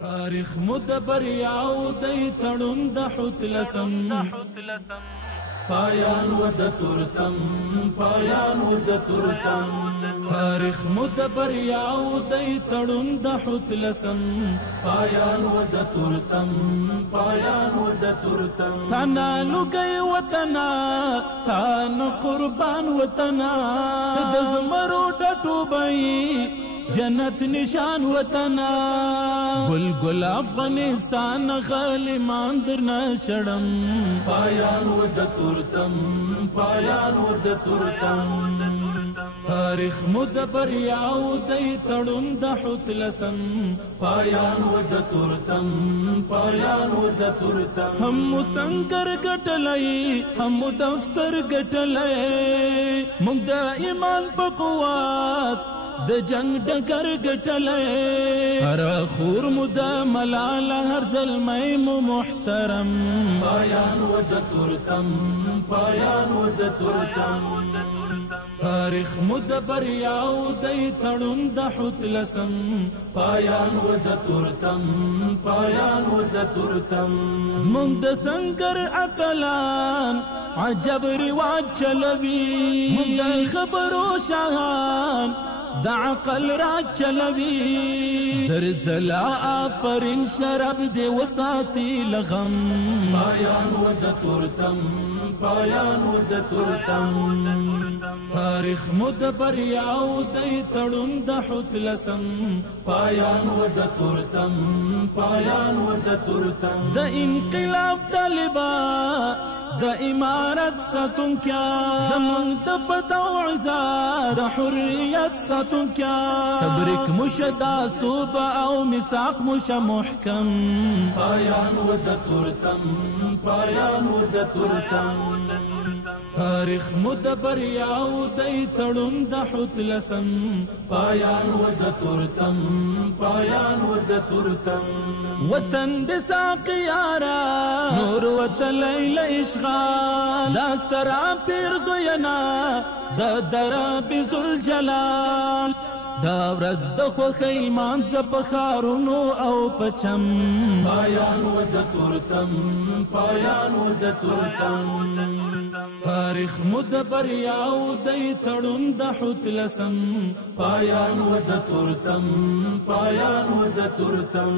تاریخ مدبر یاو دی تړون د حتلسم پایان و د تورتم پایان و د تورتم تاریخ مدبر یاو دی تړون د حتلسم پایان و د تورتم پایان و د تورتم تنا لګي وطنا تان قربان وطنا د زمرو ډټو بای جنت نشان وطنا گل گل افغانستان غلیمان درنا شړم پایان و د تورتم پایان و د تورتم تاریخ مدبر یاو دی تړون د حتلسم پایان و د تورتم پایان و د تورتم هم سنگر ګټلای هم دفتر ګټلای موږ د ایمان په قوت د جنگ ډګر ګټلې هر خور مد ملال هر زلمي محترم پایان و د تورتم پایان و د تورتم تاریخ مدبر یاو دی تړون د حتلسم پایان و د تورتم پایان و د تورتم زمونږ د سنگر اتلان عجب رواج چلوي موږ د خبرو شاهان دا عقل را چلوي زلزلا پرین شراب دی وساتی لغم پایان و د تورتم پایان و د تورتم تاریخ مدبر یاو دی تړون د حتلسم پایان و د تورتم پایان و د تورتم د انقلاب طالبا د امارت ساتونکیا زمونږ د پتا او عزت د حریت ساتونکیا تبریک مشدا صوبه او میثاق مش محکم پایان و د تورتم پایان و د تورتم تاریخ مدبر یاو دی تړون د حتلسم پایان و د تورتم پایان و د تورتم وطن د ساقیارا نور وطن لیل اشغال داسترا پیر زوینا د درب ذوالجلال دا ورځ د خوښۍ لمانځه په ښارونو او په چم پایان و د تورتم پایان و د تورتم تاریخ مدبر یاو دی تړون د حتلسم پایان و د تورتم پایان و د تورتم